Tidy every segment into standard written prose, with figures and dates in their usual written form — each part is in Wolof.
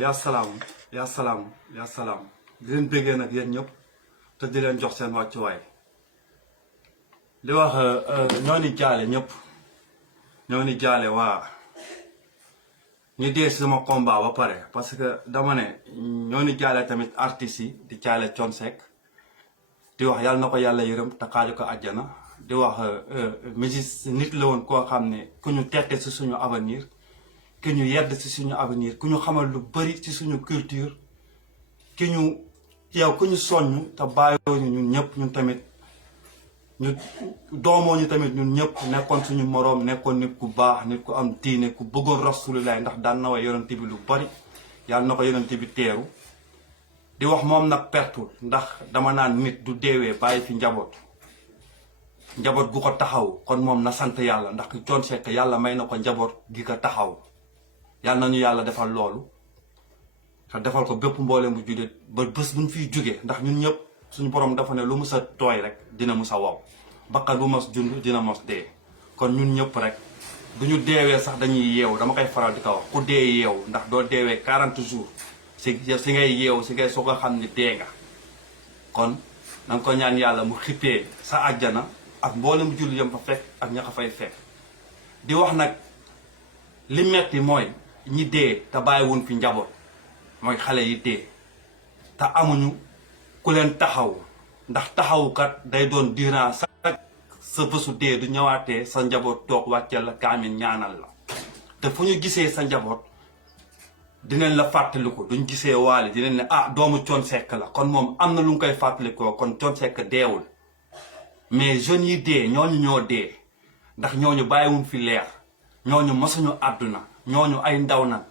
yaa salaam yaa salaam yaa salaam di leen béggee nag yéen ñëpp te di leen jox seen wàccuwaay li wax ñoo ni jaale ñëpp ñoo ni jaale waa ñu dee si sama combat ba pare parce que dama ne ñoo ni jaale tamit artistes yi di jaale Thione Seck di wax yàlla na ko yàlla yërëm te xaaju ko àjjana di wax Métis nit la woon koo xam ne ku ñu tette si suñu avenir ki ñu yedd si suñu avenir ku ñu xamal lu bëri ci suñu culture ki ñu yow ku ñu soññ te bàyyoo ñu ñun ñëpp ñun tamit ñu doomoo ñu tamit ñun ñëpp nekkoon suñu moroom nekkoon nit ku baax nit ku am diine ku bëggoon Rasulullah ndax daan na way yonent bi lu bari yàlla na ko yonent bi teeru di wax moom nag pertul ndax dama naan nit du deewee bàyyi fi njaboot gu ko taxaw kon moom na sant yàlla ndax Thione Seck yàlla may na ko njaboot gi ko taxaw yàlla nañu yàlla defal loolu te defal ko bépp mboolem bu jude ba bés buñ fiy jógee ndax ñun ñëpp suñu borom dafa ne lu mus a tooy rek dina mus a wow bakkan bu mos dund dina mos dee kon ñun ñëpp rek du ñu deewee sax dañuy yeewu dama koy faral di ko wax ku dee yeewu ndax doo deewee 40 jours si ngay yeewu si ngay soog a xam ni dee nga kon na nga ko ñaan yàlla mu xippee sa àjjana ak mboolem julli yam fa fekk ak ña ko fay fekk di wax nag li metti mooy ñi dee te bàyyiwuñ fi njaboot mooy xale yi dee te amuñu ku leen taxaw ndax taxawukat day doon durant sa bésu dee du ñëwaatee sa njaboot toog wàcceel la kaamil ñaanal la te fu ñu gisee sa njaboot dinañ la fàttaliku duñ gisee waale dinañ ne ah doomu Thione Seck la kon moom am na lu nga koy fàttalikoo kon Thione Seck deewul mais jeunes yi dee ñooñu ñoo dee ndax ñooñu bàyyiwuñ fi leer ñooñu mosuñu àdduna ñooñu ay ndaw na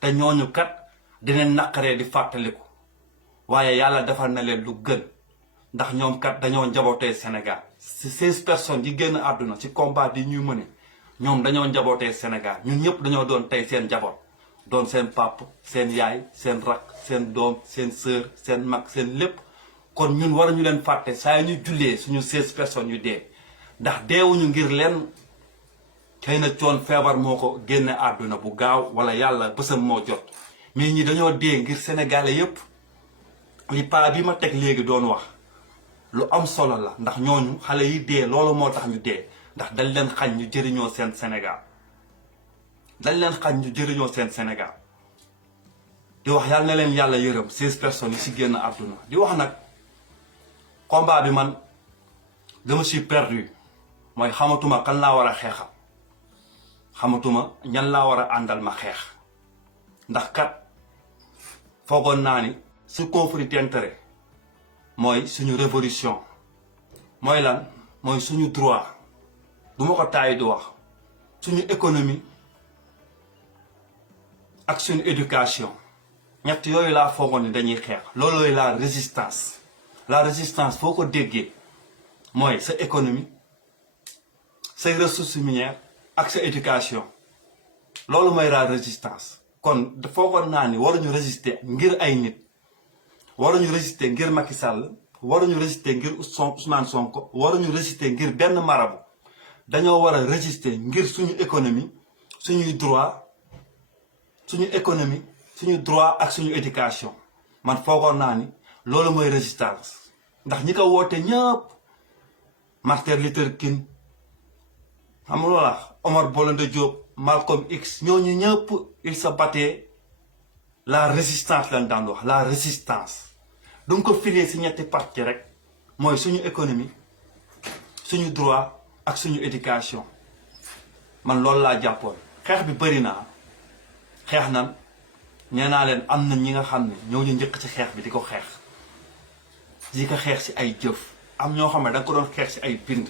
te ñooñu kat dinañ naqaree di fàttaliku waaye yàlla defal na leen lu gën ndax ñoom kat dañoo njabootee Sénégal si 16 personnes yi génn àdduna ci combat yi ñuy mëne ñoom dañoo njabootee Sénégal ñun ñëpp dañoo doon tey seen njaboot doon seen pap seen yaay seen rak seen doom seen sœur seen mag seen lépp kon ñun war ñu leen fàtte saa ñu jullee suñu 16 personnes yu dee ndax deewuñu ngir leen xëy na Thione feebar moo ko génne àdduna bu gaaw wala yàlla bësam moo jot mais ñi dañoo dee ngir sénégalais yépp li paa bi ma teg léegi doon wax lu am solo la ndax ñooñu xale yi dee loolu moo tax ñu dee ndax dañ leen xañ ñu jëriñoo seen Sénégal dañ leen xañ ñu jëriñoo seen Sénégal di wax yàlla na leen yàlla yërëm 16 personnes yi si génn àdduna di wax nag combat bi man je me suis perdu mooy xamatuma kan laa war a xeexal xamatuma ñan laa war a àndal ma xeex ndax kat foogoon naa ni su conflit d'intérêt mooy suñu révolution mooy lan mooy suñu droit du ma ko tàyyi di wax suñu économie ak suñu éducation ñett yooyu laa foogoon ni dañuy xeex loolooy la résistance foo ko déggee mooy sa économie say ressources minières ak sa éducation loolu mooy la résistance kon foogoon naa ni waruñu résister ngir ay nit waruñu résister ngir Macky Sall waruñu résister ngir Ousmane Sonko waruñu résister ngir benn marabu dañoo war a résister ngir suñu économie suñuy droit suñu économie suñu droit ak suñu éducation man foogoon naa ni loolu mooy résistance ndax ñi ko woote ñëpp Martin Luther King xam nga loola Omar Blondin Diop Malcolm X ñooñu ñëpp il se battait la résistance lañ daan wax la résistance du ko filee si ñetti parti rek mooy suñu économie suñu droit ak suñu éducation man loolu laa jàppoon xeex bi bëri naa xeex nan nee naa leen am na ñi nga xam ne ñoo ñu njëkk ci xeex bi di ko xeex si ay jëf am ñoo xam ne da nga ko doon xeex si ay bind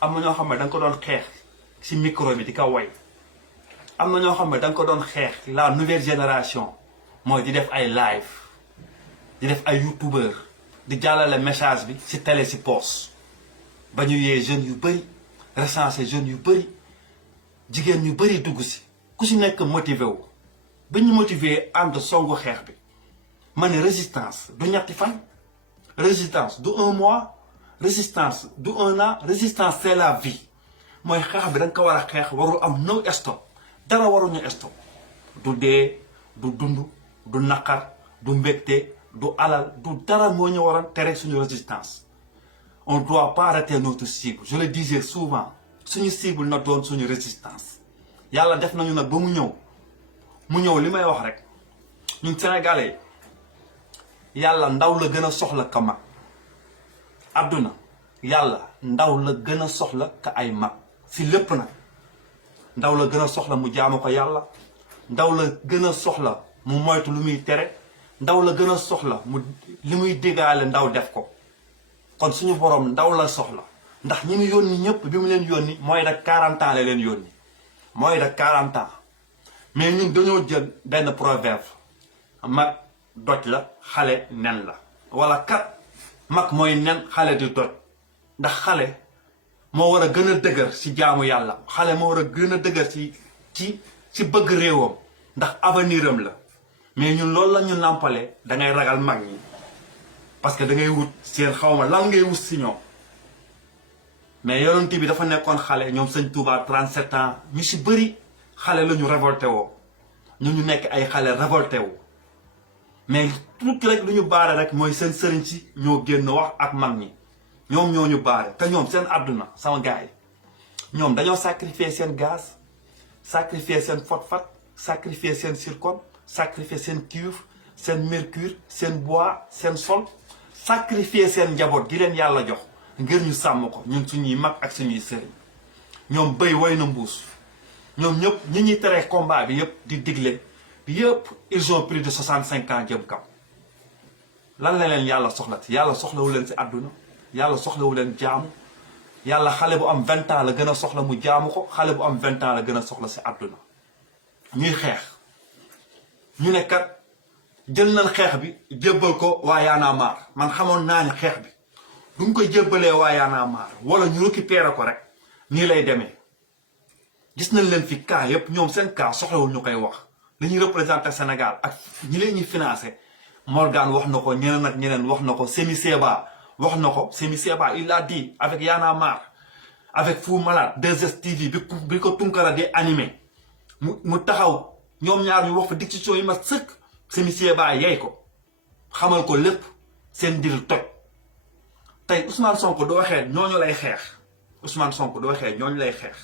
am na ñoo xam ne da nga ko doon xeex si micro bi di ko way am na ñoo xam ne da nga ko doon xeex la nouvelle génération mooy di def ay live di def ay youtubeur di jàllale message bi si télé si poste ba ñu yee jeunes yu bëri recensé jeunes yu bëri jigéen ñu bëri dugg si ku si nekk motivé wu ba ñu motivé ànd songu xeex bi ma ne résistance du ñetti fan résistance du 1 mois résistance du 1 an résistance c'est la vie mooy xeex bi da nga ko war a xeex warul am no stop dara waruñu stop du dee du dund du naqar du mbégte du alal du dara moo ñu waroon tere suñu résistance. On ne doit pas arrêter notre cible. Je le disais souvent suñu cible na doon suñu résistance. yàlla def nañu nag ba mu ñëw li may wax rek ñun sénégalais yàlla ndaw la gën a soxla ka mag. àdduna yàlla ndaw la gën a soxla ka ay mag si lépp nag. ndaw la gën a soxla mu jaamu ko yàlla, ndaw la gën a soxla mu moytu lu muy tere, ndaw la gën a soxla mu li muy diggaale ndaw def ko. kon suñu borom ndaw la soxla ndax ñi mu yónni ñëpp bi mu leen yónni mooy de 40 ans la leen yónni mooy de 40 ans. mais ñun dañoo jël benn proverbe mag doj la xale nen la wala kat mag mooy nen xale di doj ndax xale moo war a gën a dëgër ci jaamu yàlla, xale moo war a gën a dëgër ci bëgg réewam ndax avenir am la. mais ñun loolu la ñu nàmpale da ngay ragal mag ñi parce que da ngay wut seen xawma lan ngay wut ci ñoom. mais yonent bi dafa nekkoon xale, ñoom sëñ Touba 37 ans ñu ci bëri xale la ñu révolté woo ñu nekk ay xale révolté wu. mais tout rek lu ñu baare rek mooy seen sëriñ si ñoo génn wax ak mag ñi ñoom ñoo ñu baare te ñoom seen àdduna sama gars yi ñoom dañoo sacrifier seen gaz, sacrifier seen phosphate, sacrifier seen zircon, sacrifier seen cuivre, seen mercure, seen bois, seen sol, sacrifier seen njaboot gi leen yàlla jox ngir ñu sàmm ko ñun suñuy mag ak suñuy sëriñ. ñoom béy woy na mbuus ñoom ñëpp ñi ñuy teree combat bi yëpp di digle yëpp ils ont plus de 65 ans jëm kaw. lan la leen yàlla soxlati? yàlla soxlawu leen si àdduna, yàlla soxlawu leen jaamu. yàlla xale bu am 20 ans la gën a soxla mu jaamu ko, xale bu am 20 ans la gën a soxla si àdduna. ñuy xeex ñu ne kat jël nañ xeex bi jébbal ko waa Y'en a marre. man xamoon naa ne xeex bi duñ koy jébbalee waa Y'en a marre wala ñu récupérer ko rek nii lay demee. gis nañ leen fi cas yëpp ñoom seen cas soxlawul ñu koy wax. li ñuy représenté Sénégal ak ñi leen ñuy financé Morgan wax na ko, ñeneen ak ñeneen wax na ko, Semi Seba wax na ko. Semi Seba il a dit avec Y'en a marre, avec Fou Malade 2STV bi ko Tunkara di animé mu taxaw ñoom ñaar ñu wax fa diction yi ma sëkk. Semi Seba yey ko xamal ko lépp seen dir toj. tey Ousmane Sonko du waxee ñooñu lay xeex, Ousmane Sonko du waxee ñooñu lay xeex.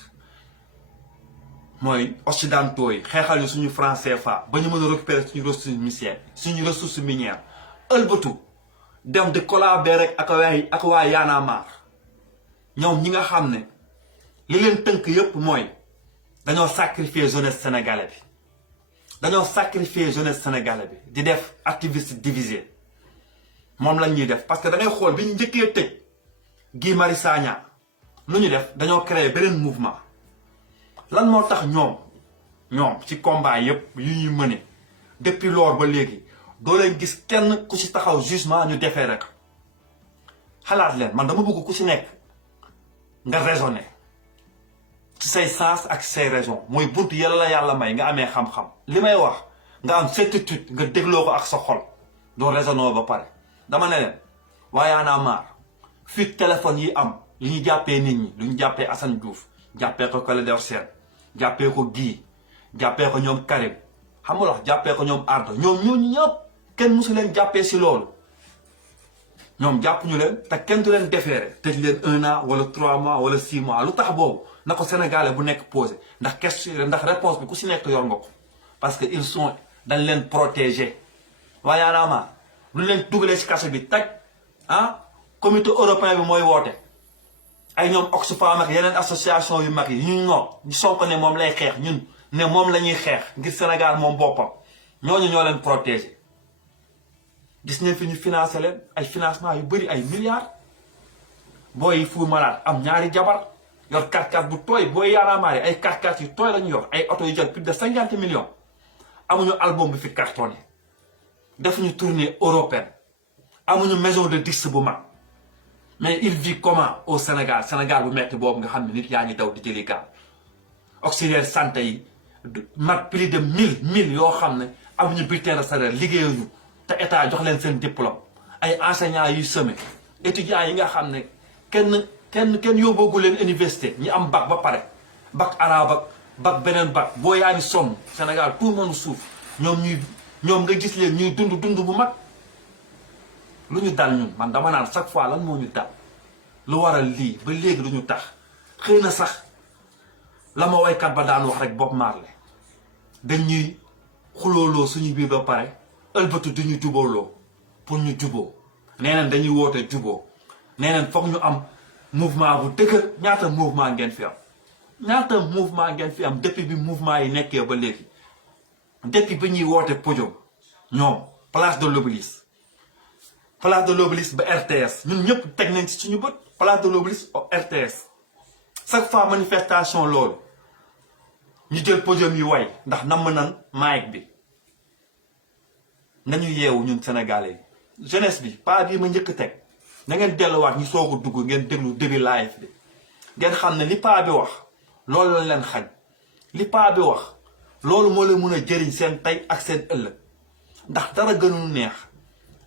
mooy occidentaux yi xeexal ñu suñu franc CFA ba ñu mën a récupérer suñu ressource minière ëlbatu dem di collaborer rek ak waa Y'en a marre. ñoom ñi nga xam ne li leen tënk yépp mooy dañoo sacrifier jeunesse sénégalais bi, dañoo sacrifier jeunesse sénégalais bi di def activiste divisé. moom lañ ñuy def parce que da ngay xool bi ñu njëkkee tëj Guy Marius Sagna lu ñu def dañoo créer beneen mouvement. lan moo tax ñoom ci combat yépp yu ñuy mëne depuis lors ba léegi doo leen gis kenn ku ci taxaw jugement ñu defee rek. xalaat leen, man dama bëgg ku ci nekk nga raisonner ci say sens ak say raison. mooy bunt yàlla may nga amee xam-xam. li may wax nga am certitude nga dégloo ko ak sa xol doo raisonner ba pare. dama ne leen waa Y'en a marre fii téléphone yi am li ñu jàppee nit ñi, lu ñu jàppee Assane Diouf, jàppee ko Clédor Sène, jàppee ko Guy, jàppee ko ñoom Karim, xam nga wax jàppee ko ñoom Ardo, ñoom ñooñu ñëpp kenn musu leen jàppee si loolu. ñoom jàpp ñu leen te kenn du leen déféré tëj leen 1 an wala 3 mois wala 6 mois. lu tax boobu na ko sénégalais bu nekk posé ndax question ndax réponse bi ku si nekk yor nga ko parce que ils sont dañ leen protégé. waa Y'en a marre lu leen dugalee si kaso bi taj comité européen bi mooy woote. ay ñoom Oxfam ak yeneen association yu mag yi ñu Sonko ne moom lay xeex, ñun ne moom la ñuy xeex ngir Sénégal moom boppam. ñooñu ñoo leen protégé. gis ngeen fi ñu financé leen ay financement yu bëri ay milliards. booy yi Fou Malade am ñaari jabar yor 4x4 bu tooy. booy Y'en a marre ay 4x4 yu tooy lañu yor, ay oto yu jël plus de 50 millions. amuñu album bi fi cartonné, defuñu tournée européenne, amuñu maison de disque bu mag. mais il vit comment au Sénégal bu metti boobu nga xam ne nit yaa ngi daw di jëli gaal. auxiliaire santé yi mat plus de 1000 yoo xam ne amuñu bulletin de salaire, liggéeyuñu te état jox leen seen diplôme. ay enseignants yuy semé, étudiants yi nga xam ne kenn yóbboogu leen université, ñi am bac ba pare, bac arabe ak bac beneen bac. boo yaa ngi sonn Sénégal tout le monde suuf ñoom ñoom nga gis leen ñuy dund bu mag lu ñu dal ñun man dama naan chaque fois lan moo ñu dal lu waral lii ba léegi du ñu tax xëy na sax la ma waykat ba daan wax rek Bob Marley dañuy xulooloo suñu biir ba pare ëlbatu du ñu jubooloo pour ñu juboo nee neen dañuy woote juboo nee neen foog ñu am mouvement bu dëgër ñaata mouvement ngeen fi am ñaata mouvement ngeen fi am depuis bi mouvement yi nekkee ba léegi depuis bi ñuy woote podium ñoom place de l'Obélisque ba RTS ñun ñëpp teg nañ ci suñu bët place de l'Obélisque RTS chaque fois manifestation loolu ñu jël podium yi way ndax namm nan mic bi nañu yeewu ñun sénégalais yi jeunesse bi pas bii ma njëkk teg na ngeen delluwaat ñu soog a dugg ngeen déglu début live bi ngeen xam ne li paa bi wax loolu lañ leen xañ li paa bi wax loolu moo leen mun a jëriñ seen tey ak seen ëllëg ndax dara gënul neex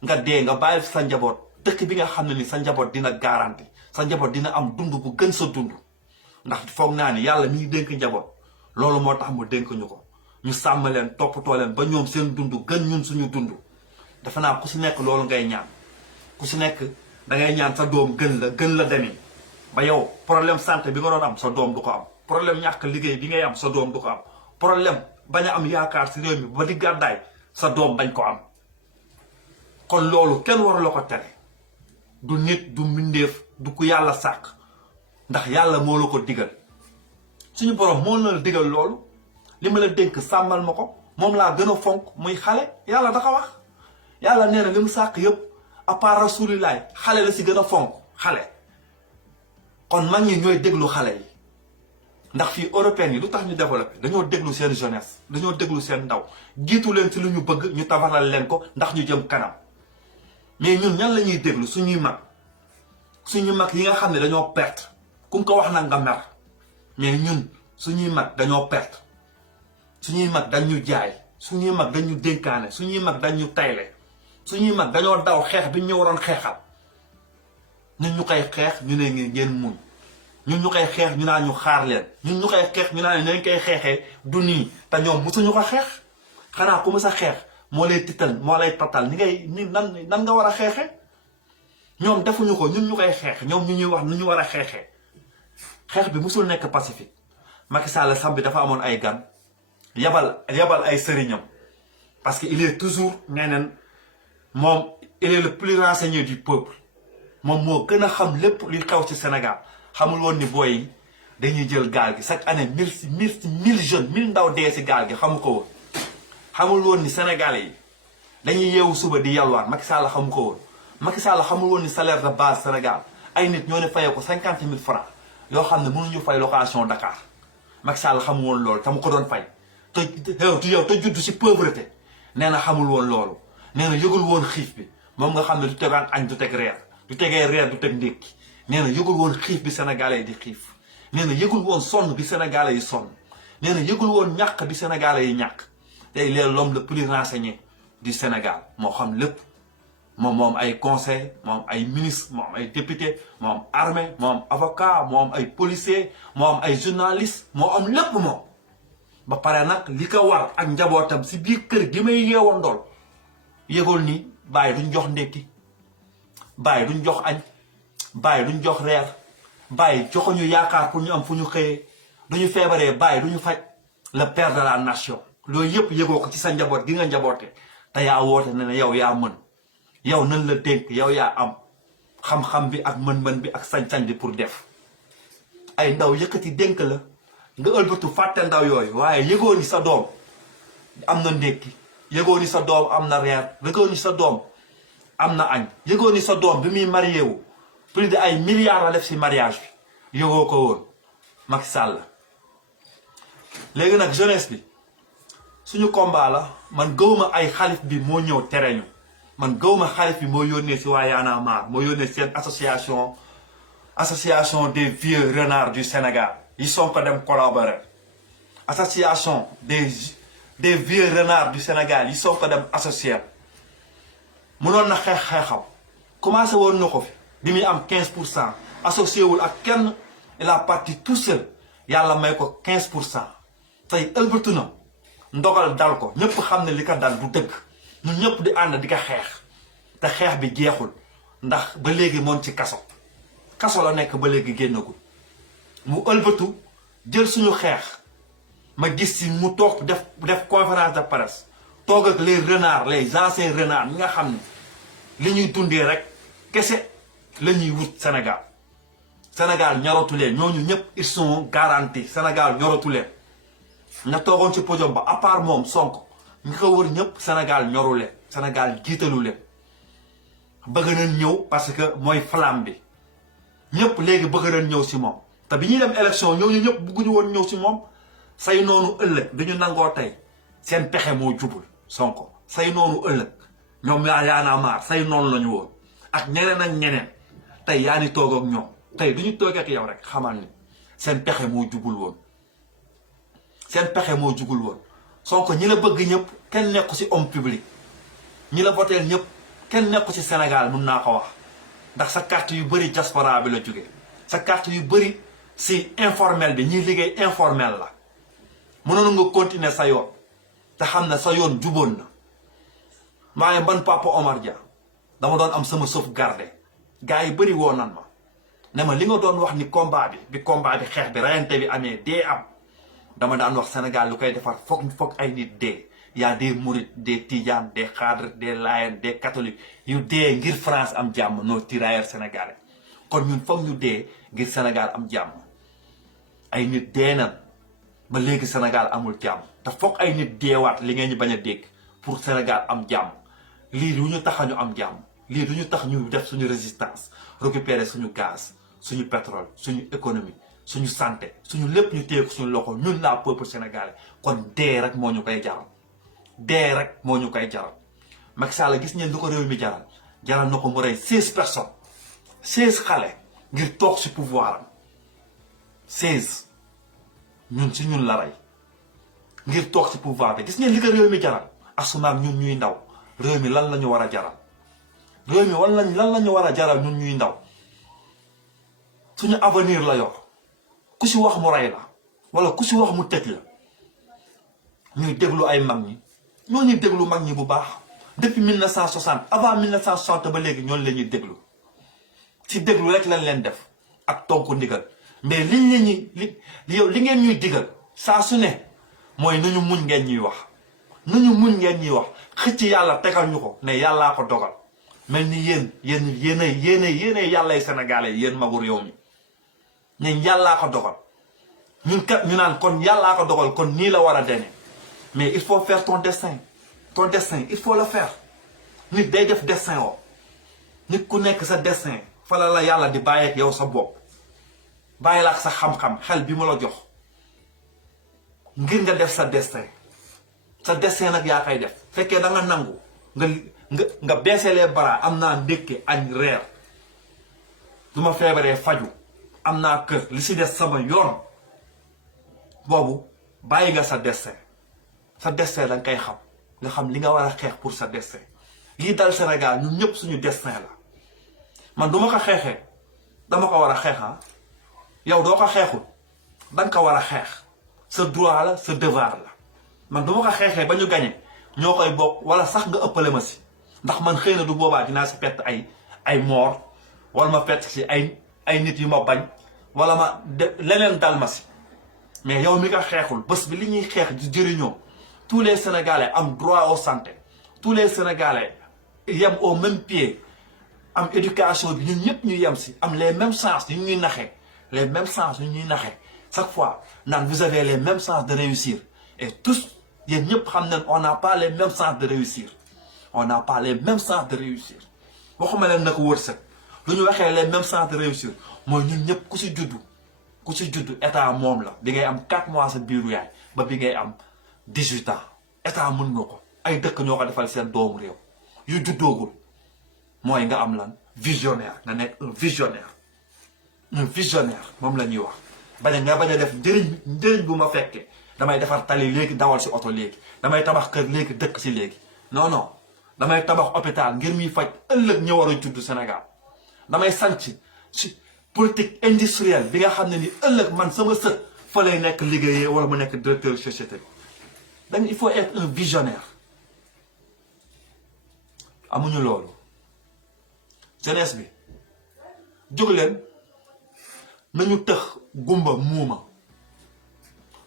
nga dee nga bàyyi sa njaboot dëkk bi nga xam ne ni sa njaboot dina garanti sa njaboot dina am dund bu gën sa dund ndax foog naa ni yàlla mi ngi dénk njaboot loolu moo tax mu dénk ñu ko ñu sàmm leen toppatoo leen ba ñoom seen dund gën ñun suñu dund dafa naa ku si nekk loolu ngay ñaan ku si nekk dangay ñaan sa doom gën la demee ba yow problème santé bi nga doon am sa doom du ko am problème ñàkk liggéey bi ngay am sa doom du ko am problème bañ a am yaakaar si réew mi ba di gàddaay sa doom bañ ko am kon loolu kenn waru la ko tere du nit du mbindeef du ku yàlla sàkk ndax yàlla moo la ko digal suñu borom moo la digal loolu li ma la dénk sàmmal ma ko moom laa gën a fonk muy xale yàlla dafa wax yàlla nee na li mu sàkk yëpp à part rasulilaay xale la si gën a fonk xale kon mag ñi ñooy déglu xale yi ndax fii européens yi lu tax ñu développé dañoo déglu seen jeunesse dañoo déglu seen ndaw jiitu leen si lu ñu bëgg ñu tabaxal leen ko ndax ñu jëm kanam mais ñun ñan la ñuy déglu suñuy mag yi nga xam ne dañoo perte ku ko wax nag nga mer mais ñun suñuy mag dañoo perte suñuy mag dañ ñu jaay suñuy mag dañ ñu dénkaane suñuy mag dañ ñu tayle suñuy mag dañoo daw xeex bi ñu waroon xeexal ñun ñu koy xeex ñu ne ngeen muñ ñun ñu koy xeex ñu naan ñu xaar leen ñun ñu koy xeex ñu naan nañ koy xeexee du nii te ñoom musuñu ko xeex xanaa ku mës a xeex moo lay tital moo lay tatal nan nga war a xeexee ñoom defuñu ko ñun ñu koy xeex ñoom ñu ñuy wax nu ñu war a xeexee xeex bi musul nekk pacifique Macky Sall samedi dafa amoon ay gan yabal ay sëriñam parce que il est toujours neneen moom il est le plus renseigné du peuple moom moo gën a xam lépp li xew ci Sénégal xamul woon ni booy yi dañuy jël gaal gi chaque année mille jeunes 1000 ndaw dee si gaal gi xamu ko woon xamul woon ni Sénégalais yi dañuy yeewu suba di yalwaan Macky Sall xamu ko woon Macky Sall xamul woon ni salaire de base Sénégal ay nit ñoo ne fayee ko 50 000 francs yoo xam ne mënuñu fay location Dakar Macky Sall xamul woon loolu te mu ko doon fay te yow te juddu si pauvreté nee na xamul woon loolu nee na yëgul woon xiif bi moom nga xam ne du tegaan añ du teg reer du tegee reer du teg ndékki nee na yëgul woon xiif bi sénégalais yi di xiif nee na yëgul woon sonn bi sénégalais yi sonn nee na yëgul woon ñàkk bi sénégalais yi ñàkk tey il est l'homme le plus renseigné du Sénégal moo xam lépp moom ay conseil moom ay ministre moom ay député moom armée moom avocat moom ay policier moom ay journaliste moo am lépp moom ba pare nag li ko war ak njabootam si biir kër gi may yeewandool yëgul ni bàyyi duñ jox ndékki bàyyi duñ jox añ bàyyi duñ jox reer bàyyi joxuñu yaakaar pour ñu am fu ñu xëyee duñu feebaree bàyyi duñu faj le père de la nation loolu yëpp yëgoo ko ci sa njaboot gi nga njaboote te yaa woote ne yow yaa mën yow nan la dénk yow yaa am xam-xam bi ak mën-mën bi ak sañ-sañ bi pour def ay ndaw yëkkati dénk la nga ëlbatu fàtte ndaw yooyu waaye yëgoo ni sa doom am na ndékki yëgoo ni sa doom am na reer yëgoo ni sa doom am na añ yëgoo ni sa doom bi muy marié wu plus de ay milliards la def si mariage bi yëgoo ko woon Macky Sall léegi nag jeunesse bi suñu combat la man gëwuma ay xalif bi moo ñëw tere ñu man gëwuma xalif bi moo yónnee si waa Y'en a marre moo yónnee seen association des vieux renards du Sénégal yi sont ko dem collaborer association des vieux renards du Sénégal yi sont ko dem associer mënoon na xeexam commencé woon na ko fi bi muy am 15% associé wul ak kenn il a parti tout seul yàlla may ko 15% tey ëlbatu na ndogal dal ko ñëpp xam ne li ko dal du dëgg ñun ñëpp di ànd di ko xeex te xeex bi jeexul ndax ba léegi moom ci kaso la nekk ba léegi génnagul mu ëlbatu jël suñu xeex ma gis si mu toog def conférence de presse toog ak les renards les anciens renards ñi nga xam ne li ñuy dundee rek kese la ñuy wut Sénégal ñoratu leen ñooñu ñëpp ils sont garantis Sénégal ñoratu leen ña toogoon ci podium ba à part moom Sonko ñi ko wër ñëpp Sénégal ñoru leen Sénégal jiitalu leen bëgg nañ ñëw parce que mooy flamme bi ñëpp léegi bëgg nañ ñëw si moom te bi ñuy dem élection ñooñu ñëpp bëgguñu woon ñëw si moom say noonu ëllëg duñu nangoo tey seen pexe moo jubul Sonko say noonu ëllëg ñoom yaa naa maar say noonu la ñu woon ak ñeneen tey yaa ni toog ak ñoom tey duñu toog ak yow rek xamal ni seen pexe moo jubul woon Sonko ñi la bëgg ñëpp kenn nekku ci homme public ñi la voteel ñëpp kenn nekku ci Sénégal mun naa ko wax ndax sa carte yu bëri diaspora bi la jógee sa carte yu bëri si informel bi ñiy liggéey informel la mënoon nga continuer sa yoon te xam ne sa yoon juboon na waaye man Papa Omar Dia dama doon am sama sauvegarde gars yi bëri woo nan ma ne ma li nga doon wax ni combat bi xeex bi rayante bi amee dee am dama daan wax Sénégal lu koy defar foog ay nit dee y a des mourides des tidianes des khadres des layènes des catholiques yu dee ngir France am jàmm nos tirailleurs sénégalais kon ñun foog ñu dee ngir Sénégal am jàmm ay nit dee nan ba léegi Sénégal amul jàmm te foog ay nit deewaat li ngeen ñu bañ a dégg pour Sénégal am jàmm lii du ñu tax ñu am jàmm lii du ñu tax ñu def suñu résistance récupérer suñu gaz suñu pétrole suñu économie suñu santé suñu lépp ñu téye ko suñu loxo ñun la peuple sénégalais kon dee rek moo ñu koy jaral dee rek moo ñu koy jaral Macky Sall gis ngeen lu ko réew mi jaral na ko mu rey 16 personnes 16 xale ngir toog si pouvoir am 16 ñun si ñun la rey ngir toog si pouvoir bi gis ngeen li ko réew mi jaral asumaak ñun ñuy ndaw réew mi lan la ñu war a jaral réew mi lan la ñu war a jaral ñun ñuy ndaw suñu avenir la yor ku si wax mu rey la wala ku si wax mu tëj la ñuy déglu ay mag ñi ñoo ñuy déglu mag ñi bu baax depuis 1960 avant 1960 ba léegi ñoonu la ñuy déglu si déglu rek lañ leen def ak tonku ndigal mais liñ la ñuy li ngeen ñuy digal saa su ne mooy nu ñu muñ ngeen ñuy wax xëcc yàlla tegal ñu ko ne yàllaa ko dogal mel ni yéenay yàllay sénégalais yéen magu réew mi ñun yàllaa ko dogal ñun kat ñu naan kon yàllaa ko dogal kon nii la war a demee mais il faut faire ton destin il faut le faire nit day def destin woo nit ku nekk sa destin fa la yàlla di bàyyeek yow sa bopp bàyyi la ak sa xam-xam xel bi mu la jox ngir nga def sa destin nag yaa koy def fekkee da nga nangu nga baisser les bras am naa ndékke añ reer du ma feebaree faju am naa kër li si des sama yoon boobu bàyyi nga sa destin da nga koy xam nga xam li nga war a xeex pour sa destin lii dal Sénégal ñun ñëpp suñu destin la man du ma ko xeexee dama ko war a xeexa yow doo ko xeexul danga ko war a xeex sa droit la sa devoir la man du ma ko xeexee ba ñu gañe ñoo koy bokk wala sax nga ëppale ma si ndax man xëy na du boobaa dinaa si pett ay moor wala ma pett si ay nit yu ma bañ wala ma leneen dal ma si mais yow mi nga xeexul bés bi li ñuy xeex di jëriñoo tous les Sénégalais am droit au santé tous les Sénégalais yem au même pied am éducation bi ñun ñëpp ñu yem si am les mêmes chances ñu ñuy naxee chaque fois naan vous avez les mêmes chances de réussir et tous yéen ñëpp xam nañ on n'a pas les mêmes chances de réussir waxuma leen nag wërsëg lu ñu waxee les mêmes chances de réussir mooy ñun ñëpp ku si juddu état moom la bi ngay am 4 mois sa biiru yaay ba bi ngay am 18 ans état mën nga ko ay dëkk ñoo ko defal seen doomu réew yu juddoogul mooy nga am lan visionnaire nga nekk un visionnaire moom la ñuy wax nga bañ a def njëriñ bu ma fekkee damay defar tali léegi dawal si oto léegi damay tabax kër léegi dëkk si léegi non damay tabax hôpital ngir muy faj ëllëg ñë war a judd Sénégal damay sanc si politique industrielle bi nga xam ne ni ëllëg man sama sët fa lay nekk liggéeyee wala mu nekk directeur société bi il faut être un visionnaire amuñu loolu. jeunesse bi jóg leen nañu tëx gumba muuma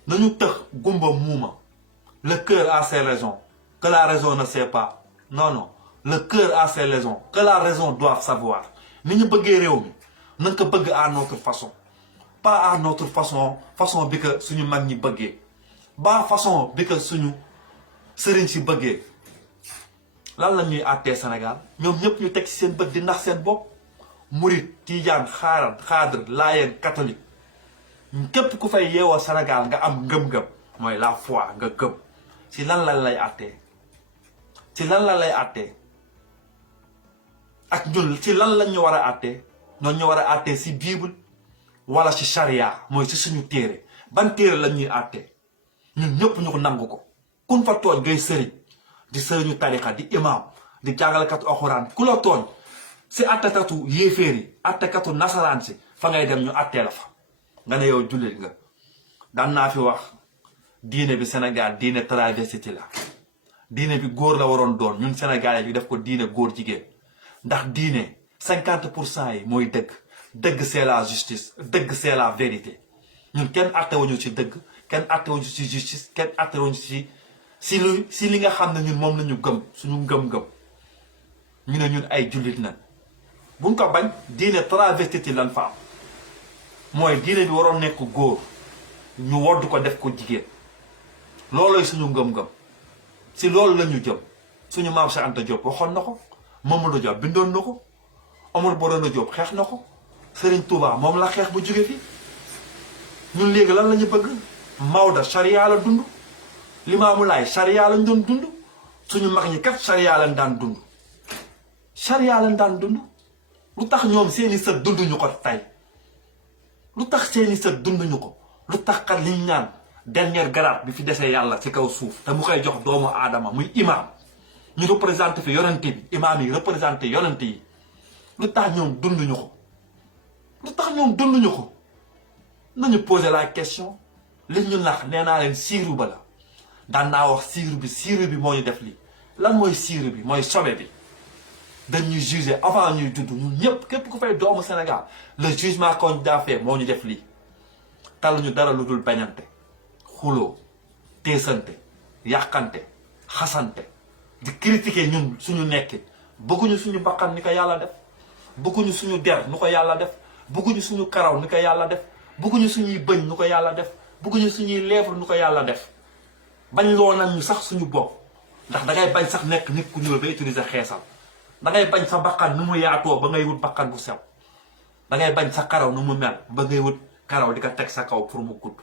nañu tëx gumba muuma. Le cœur a ses raisons que la raison ne sait pas. Non, le cœur a ses raisons que la raison doit savoir. Ni ñu bëggee réew mi nañ ko bëgg à notre façon, pas à notre façon bi que suñu mag ñi bëggee, ba façon bi que suñu sëriñ si bëggee. Lan la ñuy àttee Sénégal ñoom ñëpp ñu teg ci seen bët di nax seen bopp. Murit, tijaan, xaadar, laayeen, catholique, képp ku fay yeewoo Sénégal nga am ngëm-ngëm mooy la foi nga gëm. ci lan la lay àttee ci lan la lay àttee ak ñun ci lan lañ ñu war a àttee noonu ñu war a àttee si bible wala ci charia mooy ci suñu téere ban téere lañ ñuy àttee ñun ñëpp ñu ko nangu ko. kun fa tooñ ngay sëriñ di sëriñu tarixa di imam di jàngalekatu alxuraan ku la tooñ si àttekatu yéeféer yi àttekatu nasaraan si fa ngay dem ñu àttee la fa nga ne yow jullit nga. daan naa fi wax diine bi Sénégal diine travesti la diine bi góor la waroon doon ñun Sénégalais bi def ko diine góor jigéen ndax diine 50% yi mooy dëgg c'est la justice dëgg c'est la vérité. ñun kenn attewuñu ci dëgg kenn attewuñu ci justice kenn attewuñu si li nga xam ne ñun moom la ñu gëm suñu ngëm-ngëm ñu ne ñun ay jullit nañ buñ ko bañ. diine travesti lan fa am mooy diine bi waroon nekk góor ñu wodd ko def ko jigéen. loolooy suñu ngëm-ngëm si loolu la ñu jëm. suñu maam Cheikh Anta Diop waxoon na ko, Mamadou Dia bindoon na ko, Omar Borona Diop xeex na ko, Serigne Touba moom la xeex bu jóge fi. ñun léegi lan la ñu bëgg? Maodo charia la dund, Limaamu Laay charia lañ doon dund, suñu mag ñi kat charia lañ daan dund. charia lañ daan dund. lu tax ñoom seeni sët dunduñu ko tey? lu tax seeni sët dunduñu ko? lu tax kat liñ ñaan dernier grade bi fi desee yàlla ci kaw suuf te mu koy jox doomu aadama muy imam ñu représenté fi yonente bi, imam yi représenté yonente yi. lu tax ñoom dunduñu ko? lu tax ñoom dunduñu ko? nañu poser la question. li ñu nax nee naa leen siiru ba la. daan naa wax siiru bi moo ñu def lii. lan mooy siiru bi? mooy sobe bi. dañuy juger avant ñuy judd ñun ñëpp képp ku fay doomu Sénégal le jugement qu'on daa fait moo ñu def lii. taluñu dara lu dul bañante, xuloo, teesante, yàqante, xasante, di critiquer ñun suñu nekkin. bëgguñu suñu bakkan ni ko yàlla def, bëgguñu suñu der nu ko yàlla def, bëgguñu suñu karaw ni ko yàlla def, bëgguñu suñuy bëñ nu ko yàlla def, bëgguñu suñuy lèvre nu ko yàlla def. bañ loo nañ ñu sax suñu bopp ndax dangay bañ sax nekk nit ku ñuul ba utiliser xeesal. dangay bañ sa bakkan nu mu yaatoo ba ngay wut bakkan bu sew. dangay bañ sa karaw nu mu mel ba ngay wut karaw di ko teg sa kaw pour mu gudd.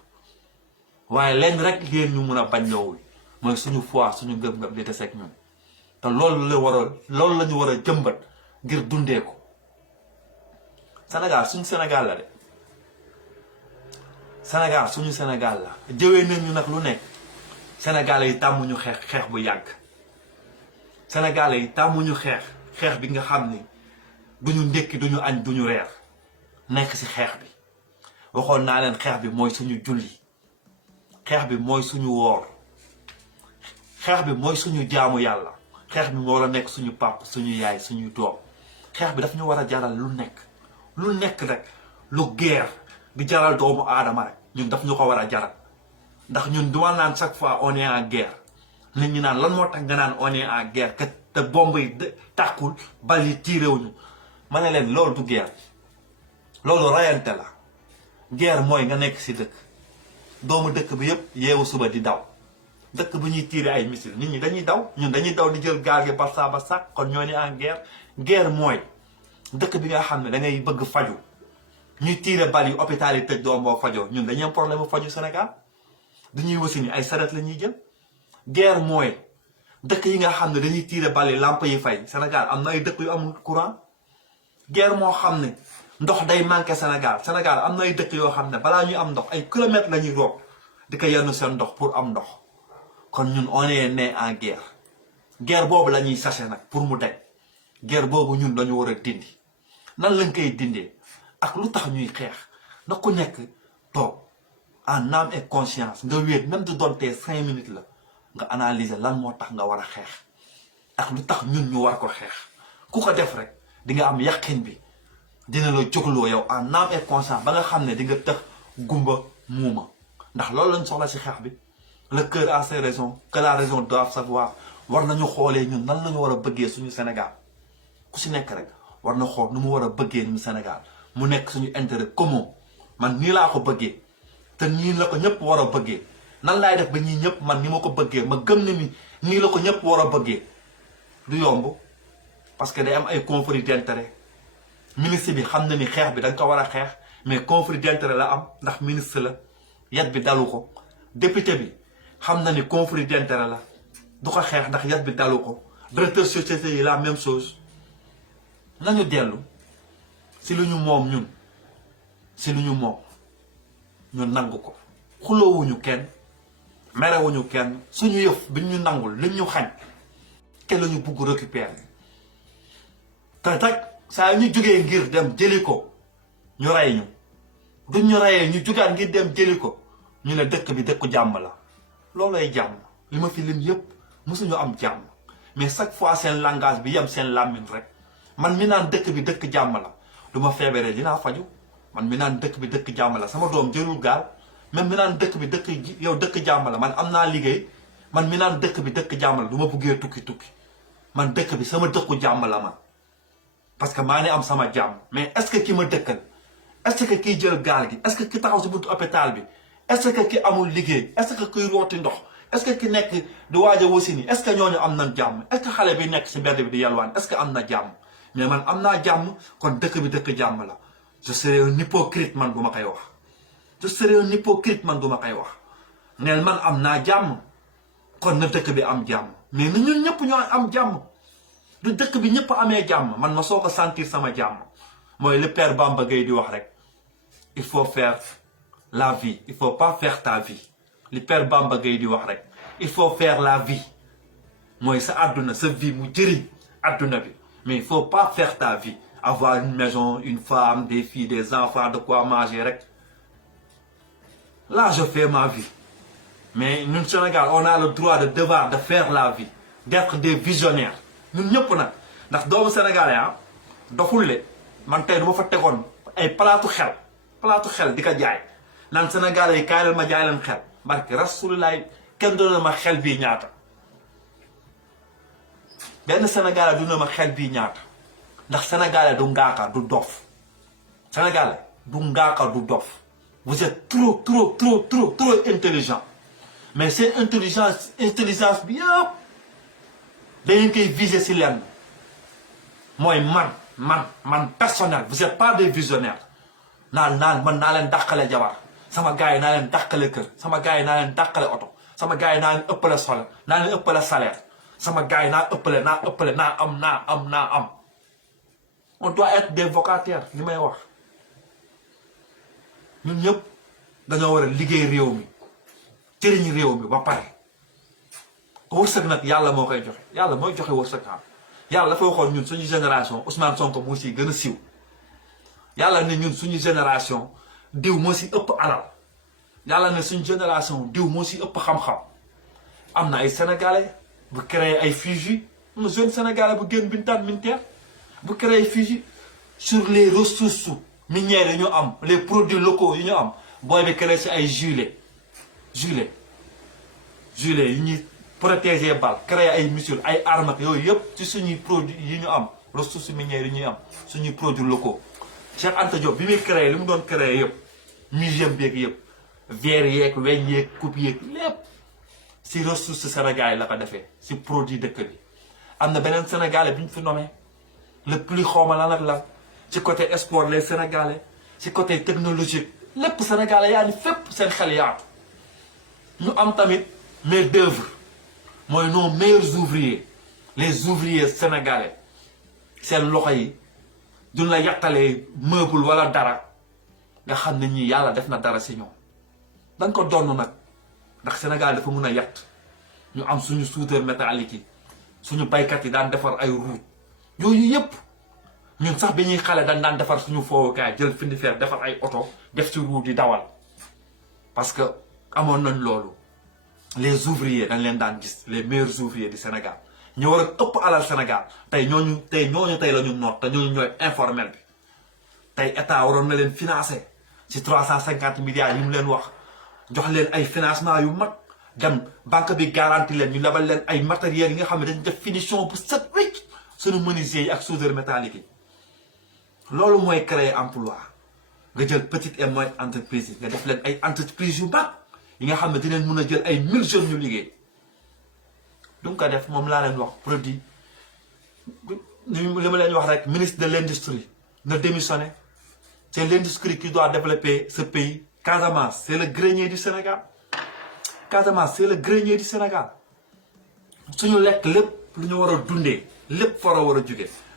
waaye lenn rek leen ñu mun a bañ loowul mooy suñu foi suñu ngëm-ngëm di deseeg ñun. te loolu la ñu war a jëmbat ngir dundee ko. Sénégal suñu Sénégal la de. Sénégal suñu Sénégal la. jëwee nañ ñu nag lu nekk. Sénégalais yi tàmmuñu xeex bu yàgg. Sénégalais yi tàmmuñu xeex bi nga xam ni duñu ndékki duñu añ duñu reer nekk ci xeex bi. waxoon naa leen xeex bi mooy suñu julli, xeex bi mooy suñu woor, xeex bi mooy suñu jaamu yàlla, xeex bi moo la nekk suñu pap suñu yaay suñu doom. xeex bi daf ñu war a jaral lu nekk rek lu guerre di jaral doomu aadama rek ñun daf ñu ko war a jaral. ndax ñun duma naan chaque fois on est en guerre. nit ñi naan lan moo tax nga naan on est en guerre te bomb yi tàkkul bal yi tiirewuñu. ma ne leen loolu du guerre, loolu rayante la. guerre mooy nga nekk ci dëkk, doomu dëkk bi yëpp yeewu suba di daw. dëkk bu ñuy tiire ay missile nit ñi dañuy daw, ñun dañuy daw di jël gaal gi barça ba sax kon ñoo ne en guerre. guerre mooy dëkk bi nga xam ne da ngay bëgg faju ñuy tiire bal yi hôpital yi tëj doom boo fajoo. ñun dañuy am problème bu faju Sénégal dañuy wasi ni ay saret la ñuy jël. guerre mooy dëkk yi nga xam ne dañuy tiire bal yi lampe yi fay. Sénégal am na ay dëkk yu amul courant. guerre moo xam ne ndox day manqué Sénégal. Sénégal am na ay dëkk yoo xam ne balaa ñuy am ndox ay kilomètres la ñuy roog di ko yenn seen ndox pour am ndox. kon ñun on est né en guerre. guerre boobu la ñuy sase nag pour mu deñ. guerre boobu ñun dañu war a dindi. nan lañ koy dindee ak lu tax ñuy xeex na ku nekk toog en âme et conscience nga wéet même de doonte 5 minutes la nga analyser lan moo tax nga war a xeex. ak lu tax ñun ñu war ko xeex ku ko def rek di nga am yaqin bi dina la jógloo yow en âme et conscience ba nga xam ne di nga tax gumba muuma ndax loolu lañ soxla si xeex bi le cœur a ses raisons que la raison doit savoir war nañu xoolee ñun nan la ñu war a bëggee suñu Sénégal ku si nekk rek war na xool nu mu war a bëggee ñu Sénégal mu nekk suñu intérêt commun man nii laa ko bëggee te nii la ko ñëpp war a bëggee nan laay def ba ñii ñëpp man ni ma ko bëggee ma gëm ne ni nii la ko ñëpp war a bëggee du yomb parce que day am ay conflit d'intérêt ministre bi xam na ni xeex bi da nga ko war a xeex mais conflit d'intérêt la am ndax ministre la yat bi dalu ko député bi xam na ni conflit d'intérêt la du ko xeex ndax yat bi dalu ko directeur société yi la même chose nañu dellu si lu ñu moom ñun si lu ñu moom ñu nangu ko xuloowuñu kenn merewuñu kenn suñu yëf bi ñu nangul li ñu xañ kenn la ñu bugg récupérer te nag saa ñu jógee ngir dem jëli ko ñu rey ñu duñ ñu reyee ñu jógaat ngir dem jëli ko ñu ne dëkk bi dëkku jàmm la loolay jàmm li ma fi lim yëpp mosuñu am jàmm mais chaque fois seen langage bi yem seen làmmiñ rek man mi naan dëkk bi dëkk jàmm la du ma feebaree dinaa faju man mi naan dëkk bi dëkk jàmm la sama doom jëlul gaal même mi naan dëkk bi dëkk yow dëkk jàmm la man am naa liggéey man mi naan dëkk bi dëkk jàmm la du ma buggee tukki man dëkk bi sama dëkku jàmm la man parce que maa ngi am sama jàmm mais est-ce que ki ma dëkkal est-ce que kiy jël gaal gi est-ce que ki taxaw si buntu hôpital bi est-ce que ki amul liggéey est-ce que kiy rooti ndox est-ce que ki nekk di waaj a wasini est-ce que ñooñu am nañ jàmm est-ce que xale bi nekk si mbedd bi di yalwaan est-ce que am na jàmm mais man am naa jàmm kon dëkk bi dëkk jàmm la je serais un hypocrite man bu ma koy wax je serais un hypocrite man bu ma koy wax neel man am naa jàmm kon na dëkk bi am jàmm mais na ñun ñëpp ñoo am jàmm du dëkk bi ñëpp amee jàmm man ma soo ko sentir sama jàmm mooy le père Bamba Gueye di wax rek il faut faire la vie il faut pas faire ta vie li père Bamba Gueye di wax rek il faut faire la vie mooy sa àdduna sa vie mu jëriñ àdduna bi mais il faut pas faire ta vie avoir une maison une femme des filles des enfants de quoi manger rek là je fais ma vie mais ñun Sénégal on a le droit de devoir de faire la vie d'être des visionnaires ñun ñëpp nag ndax doomu sénégalais ah doful le man tey du ma fa tegoon ay palaatu xel di ko jaay naan sénégalais yi kaay leen ma jaay leen xel barke rasulilaay kenn doona ma xel bii ñaata benn sénégalais du na ma xel bii ñaata ndax sénégalais du ngaaka du dof sénégalais du ngaaka du dof vous êtes trop intelligent mais seen intelligence bi yëpp dangeen koy viser si lenn mooy man personnel vous êtes pas des visionnaires man naa leen dàqale jabar sama gars yi naa leen dàqale kër sama gars yi naa leen dàqale oto sama gars yi naa leen ëppale solaire naa leen ëppale salaire sama gars yi naa am on doit être des vocataires li may wax ñun ñëpp dañoo war a liggéey réew mi jëriñ réew mi ba pare wërsëg nag yàlla moo koy joxe yàlla mooy joxe wërsëg yàlla dafa waxoon ñun suñu génération Ousmane Sonko moo si gën a siiw yàlla ne ñun suñu génération diw moo si ëpp alal yàlla ne suñu génération diw moo si ëpp xam-xam am na ay sénégalais bu créé ay fugies am na jeune sénégalais bu génn bintaan militaire bu créé fugies sur les ressources minières yi ñu am les produits locaux yi ñu am booy bi créé si ay gilets yi ñuy protéger bal créer ay missiles ay armes yooyu yëpp ci suñuy produits yi ñu am ressources minières yi ñuy am suñuy produits locaux Cheikh Anta Diop bi muy créé li mu doon créé yëpp muséum beeg yëpp verre yeeg weñ yeeg coupe yeeg lépp si ressources Sénégal yi la ko defee si produit dëkk bi am na beneen sénégalais bi ñu fi nommé le plus xawma lan ak lan ci côté sport les sénégalais ci côté technologique lépp sénégalais yaa ni fépp seen xel yaatu ñu am tamit main d'œuvre mooy nos meilleurs ouvriers les ouvriers sénégalais seen loxo yi duñ la yàttalee meuble wala dara nga xam ne ñii yàlla def na dara si ñoom dañ ko donn nag ndax Sénégal dafa mun a yatt ñu am suñu soudeur métallique yi suñu baykat yi daan defar ay route yooyu yëpp ñun sax bi ñuy xale dañ daan defar suñu foowukaay jël findi fer defar ay oto def ci route di dawal parce que amoon nañ loolu les ouvriers dañ leen daan gis les meilleurs ouvriers du Sénégal ñu war a ëpp alal Sénégal tey ñooñu tey la ñu noot te ñooñu ñooy informel bi tey état waroon na leen financer ci 350 milliards yi mu leen wax jox leen ay financement yu mag dem banque bi garanti leen ñu lebal leen ay matériels yi nga xam ne dañ def finition bu set wecc suñu menuisier yi ak soudeur métallique yi loolu mooy créer emploi nga jël petite et moyenne entreprise yi nga def leen ay entreprise yu mag yi nga xam ne dinañ mun a jël ay 1000 jeunes ñu liggéey du nga ko def moom laa leen wax produit li ma leen wax rek ministre de l'industrie na démissionné. C'est l'industrie qui doit développer ce pays. Casamance, c'est le grenier du Sénégal. Casamance, c'est le grenier du Sénégal. Si nous avons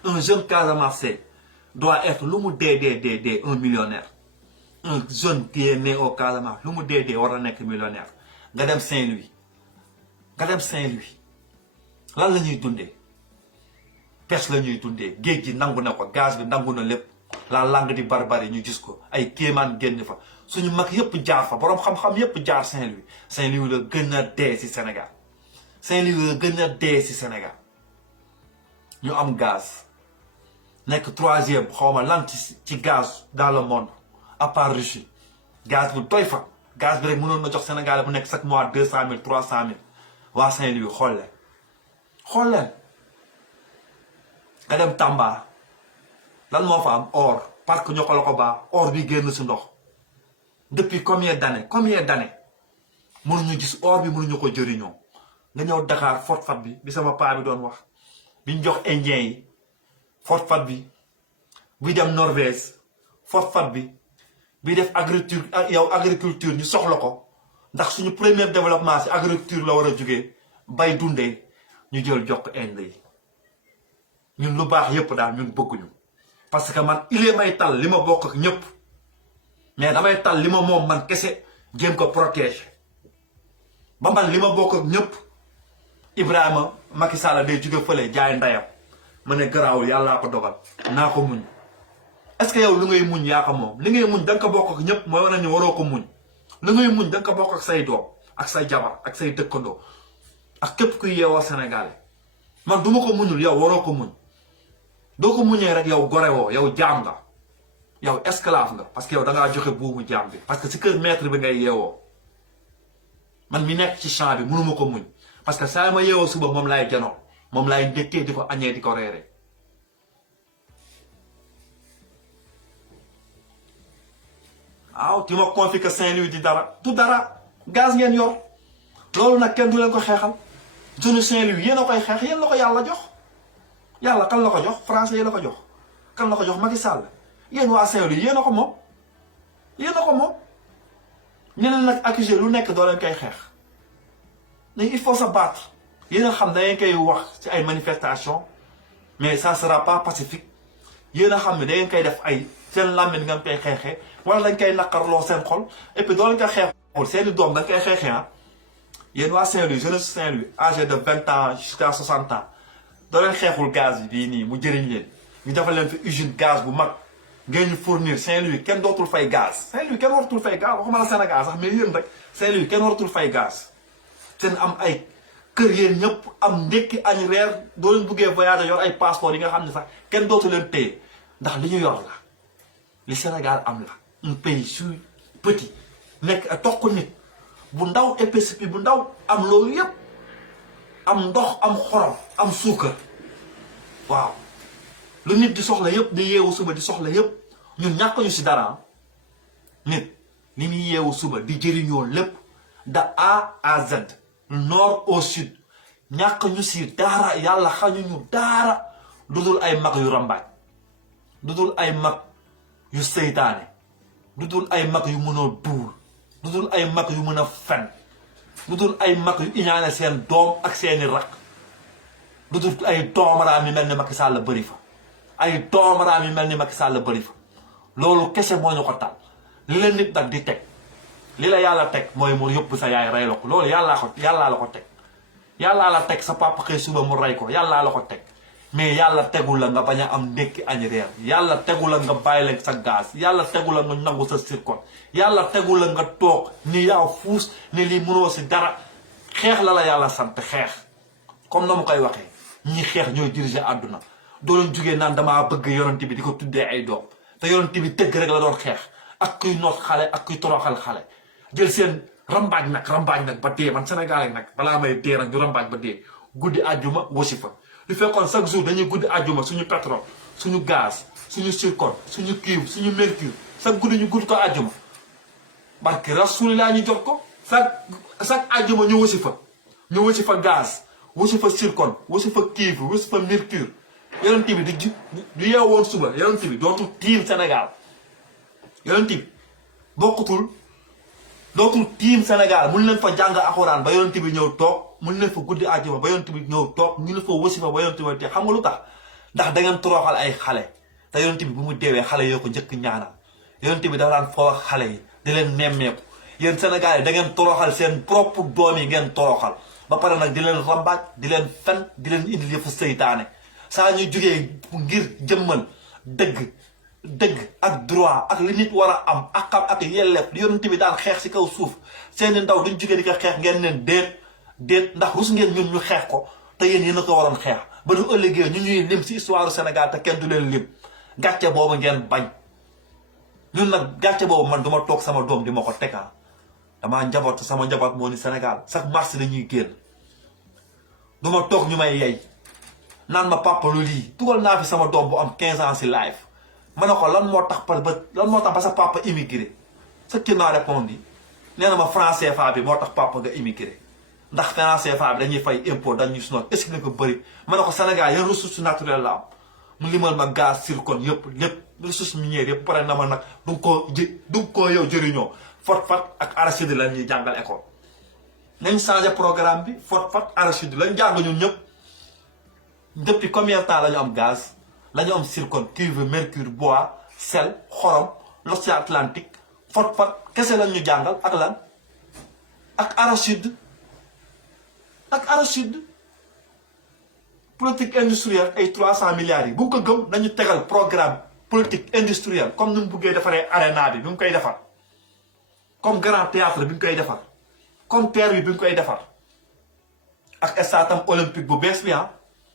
un jeune Casamancé doit être un millionnaire. Un jeune qui est né au Casamance, un millionnaire. Gadem Saint-Louis. Gadem Saint-Louis. Là, nous avons pêche, nous avons gaz, nous avons la langue di barbarie ñu gis ko ay kéemaan génn fa suñu mag yépp jaar fa borom xam-xam yépp jaar Saint-Louis Saint-Louis la gën a dee ci Sénégal Saint-Louis la gën a dee ci Sénégal ñu am gaz nekk 3e xawma lan ci gaz dans le monde à part Russie gaz bu doy fa gaz bi rek mënoon na jox Sénégal bu nekk chaque mois 200 000 300 000 waa Saint-Louis xool leen nga dem Tamba lan moo fa am or parce que ñoo ko la ko baax or bi génn si ndox depuis combien d'années mënuñu gis or bi mënuñu ko jëriñoo nga ñëw Dakar Fort Fat bi sama paa bi doon wax biñ jox indien yi Fort Fat bi dem Norvège Fort Fat bi def agriculture ñu soxla ko ndax suñu premier développement si agriculture la war a jógee bay dundee ñu jël jox ko Inde yi ñun lu baax yépp daal ñun bëgguñu parce que man il may tal li ma bokk ak ñëpp mais damay tal li ma moom man kese jéem ko protéger ba man li ma bokk ak ñëpp Ibrahima Macky Sall day jóge fële jaay ndayam ma ne garaawul yàllaa ko dogal naa ko muñ est-ce que yow lu ngay muñ yaa ko moom li ngay muñ da nga ko bokk ak ñëpp mooy wane ne waroo ko muñ lu ngay muñ da nga ko bokk ak say doom ak say jabar ak say dëkkandoo ak képp kuy yeewoo Sénégalais man duma ko muñul yow waroo ko muñ doo ko muñee rek yow gore woo yow jaam nga yow esclave nga parce que yow da ngaa joxe buumu jaam bi parce que si kër maître bi ngay yeewoo man mi nekk ci champ bi mënuma ko muñ parce que saa ma yeewoo suba moom laay janoo moom laay ndékkee di ko añee di ko reeree waaw tu m'as confié que Saint-Louis di dara du dara gaz ngeen yor loolu nag kenn du leen ko xeexal jeune Saint-Louis yéen a koy xeex yéen la ko yàlla jox yàlla kan la ko jox français yi la ko jox kan la ko jox Macky Sall yéen waa Saint-Louis yéen a ko moom ñeneen nag accusé lu nekk doo leen koy xeex mais il faut se battre yéen a xam da ngeen koy wax ci ay manifestation mais ça sera pas pacifique yéen a xam ne da ngeen koy def ay seen làmmiñ ngeen koy xeexee wala dañ koy naqarloo seen xol et puis doo leen koy xeexul seeni doom dañ koy xeexee ah yéen waa Saint-Louis jeunesse Saint-Louis âgé de 20 ans jusqu'à 60 ans doo leen xeexul gaz yi bii nii mu jëriñ leen ñu defal leen fi usine gaz bu mag ngeen ñu fournir Saint-Louis kenn dootul fay gaz Saint-Louis kenn waratul fay gaz waxuma la Sénégal sax mais yéen rek Saint-Louis kenn waratul fay gaz seen am ay kër yéen ñëpp am ndékki añ reer doo leen buggee voyage yor ay passeport yi nga xam ne sax kenn dootu leen téye ndax li ñu yor la li Sénégal am la un pays su petit nekk a toq nit bu ndaw épaisseur bu ndaw am loolu yépp am ndox am xorom am suukar waaw lu nit di soxla yépp di yeewu suba di soxla yépp ñun ñàkk ñu si dara nit li muy yeewu suba di jëriñoo lépp de A à Z nord au sud ñàkk ñu si dara yàlla xañuñu dara lu dul ay mag yu rambaaj lu dul ay mag yu seytaane lu dul ay mag yu mën a duur lu dul ay mag yu mën a fen lu dul ay mag yu iñaane seen doom ak seeni rak lu dul ay doomaraam yi mel ni Macky Sall bëri fa ay doomaraam yi mel ni Macky Sall bëri fa loolu kese moo ñu ko tal li leen nit nag di teg li la yàlla teg mooy mu yóbbu sa yaay rey la ko loolu yàllaa la ko teg yàllaa la teg sa papa xëy suba mu rey ko yàllaa la ko teg mais yàlla tegu la nga bañ a am ndékki añ reer yàlla tegu la nga bàyyi leen sa gaz yàlla tegu la nga nangu sa circon yàlla tegu la nga toog ni yaa fuus ni lii mënoo si dara xeex la yàlla sant xeex comme na mu koy waxee ñi xeex ñooy diriger àdduna doo leen jugee naan damaa bëgg yonent bi di ko tuddee ay doom te yonent bi dëgg rek la doon xeex ak kuy noot xale ak kuy toroxal xale jël seen rambaaj nag ba dee man Sénégalais nag balaa may dee nag ñu rambaaj ba dee guddi àjjuma wasifa lu fekkoon chaque jour dañuy guddi àjjuma suñu pétrole suñu gaz suñu zircon suñu cuivre suñu mercure chaque guddi ñu gudd ko àjjuma barke Rasulillah ñu jot ko chaque àjjuma ñu wasifa gaz wasifa zircon wasifa cuivre wasifa mercure yonent bi du yeewoon suba yonent bi dootul tiim Sénégal yonent bi dootul tiim Sénégal mun leen fa jàng alxuraan ba yonent bi ñëw toog mun leen fa guddi àjjuma ba yonent bi ñëw toog ñu leen fa wasifa ba yonent bi te xam nga lu tax ndax da ngeen toroxal ay xale te yonent bi bu mu deewee xale yoo ko njëkk ñaanal yonent bi dafa daan foo ak xale yi di leen nemmeeku yéen Sénégal yi da ngeen toroxal seen propre doom yi ngeen toroxal ba pare nag di leen rambaaj di leen fen di leen indil yëfu seytaane saa ñuy jógee ngir jëmmal dëgg ak droit ak li nit war a am ak xam ak yelleef li yonent bi daan xeex si kaw suuf seeni ndaw duñ jógee di ko xeex ngeen leen déet ndax rus ngeen ñun ñu xeex ko te yéen a ko waroon xeex ba du ëllëgee ñu ñuy lim si histoire Sénégal te kenn du leen lim gàcce boobu ngeen bañ ñun nag gàcce boobu man duma toog sama doom di ma ko tegaa damaa njaboot sama njaboot moo ni Sénégal chaque mars dañuy génn duma toog ñu may yey naan ma papa lu lii dugal naa fi sama doom bu am 15 ans si live ma ne ko lan moo tax ba sa papa immigré ce qui m'a répondu nee na ma franc CFA bi moo tax papa nga immigré ndax franc CFA bi dañuy fay impôt dañuy sunoon est-ce que ko bëri ma ne ko Sénégal yan ressource naturelle la am mu limal ma gaz zircon lépp ressource minière yëpp pare na ma nag du nga koo yow jëriñoo fot ak arachide la ñuy jàngal école nañ changé programme bi fot arachide lañ jàng ñun ñëpp depuis combien de temps la ñu am gaz la ñu am zircon cuivre mercure bois sel xorom l'océan Atlantique fot kese lañ ñu jàngal ak lan ak arachide politique industrielle ay 300 milliards yi bu ko gëm nañu tegal programme politique industrielle comme ni mu buggee defaree arena bi mu koy defar comme grand théâtre bi mu koy defar comme terre bi mu koy defar ak stade olympique bu bees bi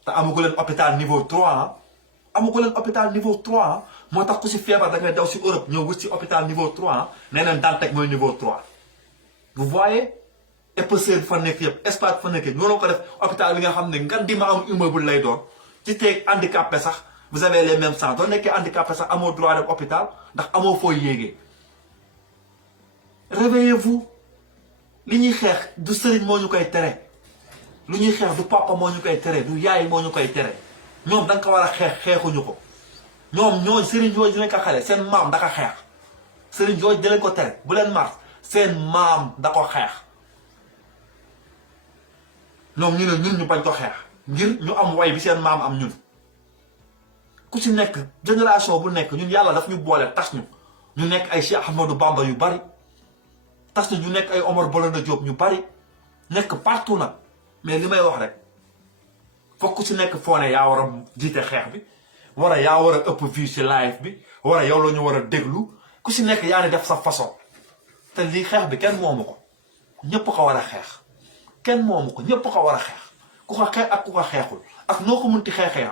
te amagu leen hôpital niveau 3 amagu leen hôpital niveau 3 moo tax ku si feebar da ngay daw si Europe ñëw wut si hôpital niveau 3 nee nañ Dantec mooy niveau 3 vous voyez épaisseur bi fa nekk yëpp espace fa nekk yëpp ñoo ko def hôpital bi nga xam ne ngan di ma am immeuble lay doon ci teeg handicapé sax vous avez les mêmes chances doo nekkee handicapé sax amoo droit dem hôpital ndax amoo foo yéegee réveillez-vous li ñuy xeex du sëriñ moo ñu koy tere lu ñuy xeex du papa moo ñu koy tere du yaay moo ñu koy tere ñoom da nga ko war a xeexuñu ko ñoom sëriñ jooju dinañ ko xale seen maam da ko xeex sëriñ jooju dinañ ko tere bu leen mars seen maam da ko xeex ñoom ñu ne ñun ñu bañ ko xeex ngir ñu am way bi seen maam am ñun ku ci nekk génération bu nekk ñun yàlla daf ñu boole tas ñu nekk ay Cheikh Ahmadou Bamba yu bari tas ñu nekk ay Omar Blondin Diop ñu bari nekk partout nag mais li may wax rek fokk ku ci nekk foo ne yaa war a jiite xeex bi yaa war a ëpp vue ci live bi yow la ñu war a déglu ku ci nekk yaa ni def sa façon te lii xeex bi kenn moomu ko ñëpp ko war a xeex kenn moomu ko ñëpp ko war a xeex ku ko xeex ak ku ko xeexul ak noo ko mënti xeexee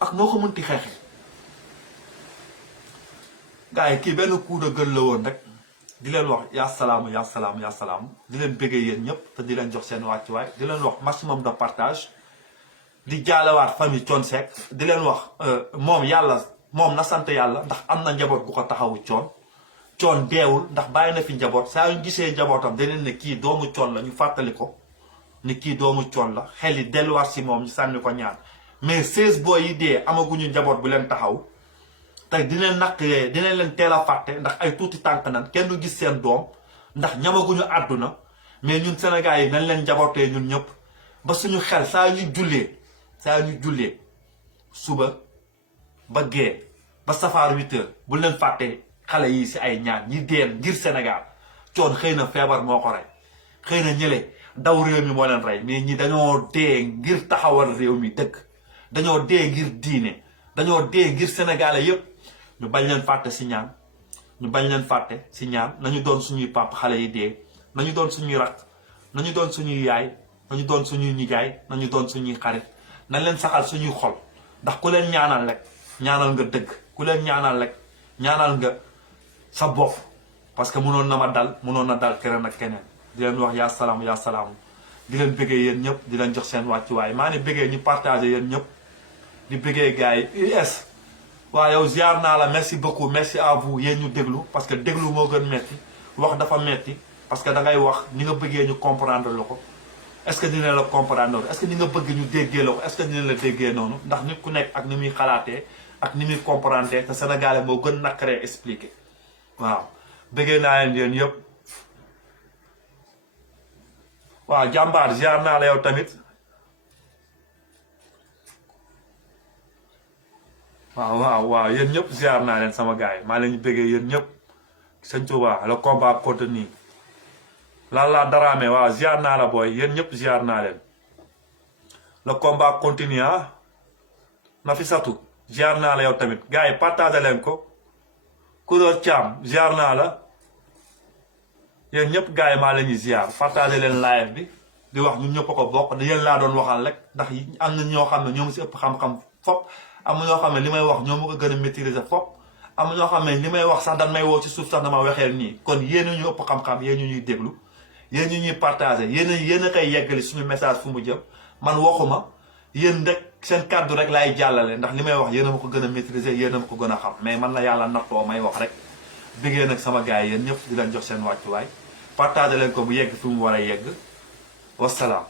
ak noo ko mënti xeexee gars yi kii benn coup de gueule la woon rek di leen wax yaa salaamu di leen bëggee yéen ñëpp te di leen jox seen wàccuwaay di leen wax maximum de partage di jaalewaat famille Thione Seck di leen wax moom na sant yàlla ndax am na njaboot gu ko taxawu Thione deewul ndax bàyyi na fi njaboot saa yu gisee njabootam daneen ne kii doomu Thione la ñu fàttali ko ni kii doomu Thione la xel yi delluwaat si moom ñu sànni ko ñaan mais 16 boy yi dee amaguñu njaboot bu leen taxaw te dinañ leen teel a fàtte ndax ay tuuti tànk nan kenn du gis seen doom ndax ñamaguñu àdduna mais ñun Sénégal yi nañ leen njabootee ñun ñëpp ba suñu xel saa ñu jullee suba ba gee ba safaar 8 heures bu leen fàtte xale yi si ay ñaan ñi deen ngir Sénégal Thione xëy na feebar moo ko rey xëy na ñële daw réew mi moo leen rey mais ñi dañoo dee ngir taxawal réew mi dëkk dañoo dee ngir diine dañoo dee ngir sénégalais yépp ñu bañ leen fàtte si ñaan nañu doon suñuy papa xale yi dee nañu doon suñuy rak nañu doon suñuy yaay nañu doon suñuy nijaay nañu doon suñuy xarit nañ leen saxal suñuy xol ndax ku leen ñaanal rek ñaanal nga dëgg ku leen ñaanal rek ñaanal nga sa bopp parce que mënoon na ma dal mënoon na dal keneen ak keneen di leen wax yaa salaam di leen bëggee yéen ñëpp di leen jox seen wàccuwaay maa ni bëggee ñu partagé yéen ñëpp di bëggee gars yi US waaw yow ziar naa la merci beaucoup merci à vous yéen ñu déglu parce que déglu moo gën metti wax dafa metti parce que da ngay wax ni nga bëggee ñu comprendre la ko est-ce que dina la comprendre noonu est-ce que ni nga bëgg ñu déggee la ko est-ce que dina la déggee noonu ndax nit ku nekk ak ni muy xalaatee ak ni muy comprendre te sénégalais moo gën nakkaree expliquer waaw bëggee naa leen yéen yëpp waaw jàmbaar ziar naa la yow tamit waaw yéen ñëpp ziar naa leen sama gars yi maa leen ñu bëggee yéen ñëpp sëñ Touba le combat continue Lalla Dramé waaw ziar naa la booy yéen ñëpp ziar naa leen le combat continue ah Nafissatou ziar naa la yow tamit gars yi partagé leen ko Koudor Thiam ziar naa la yéen ñëpp gars yi maa leen ñu ziar partagé leen live bi di wax ñun ñëpp a ko bokk da yéen laa doon waxal rek ndax am na ñoo xam ne ñoo ma si ëpp xam-xam fop am na ñoo xam ne li may wax ñoo ma ko gën a maîtriser fop am na ñoo xam ne li may wax sax dan may woo ci suuf sax dama waxeel nii kon yéen ñu ëpp xam-xam yéen ñu ñuy déglu yéen ñu ñuy partagé yéen a koy yeggali suñu message fu mu jëm man waxuma yéen rek seen kàddu rek laay jàllale ndax li may wax yéen a ma ko gën a maîtriser yéen a ma ko gën a xam mais man la yàlla nattoo may wax rek bëggee nag sama gars yi yéen ñëpp di leen jox seen wàccuwaay partagé leen ko bu yegg fi mu war a yegg wasalaam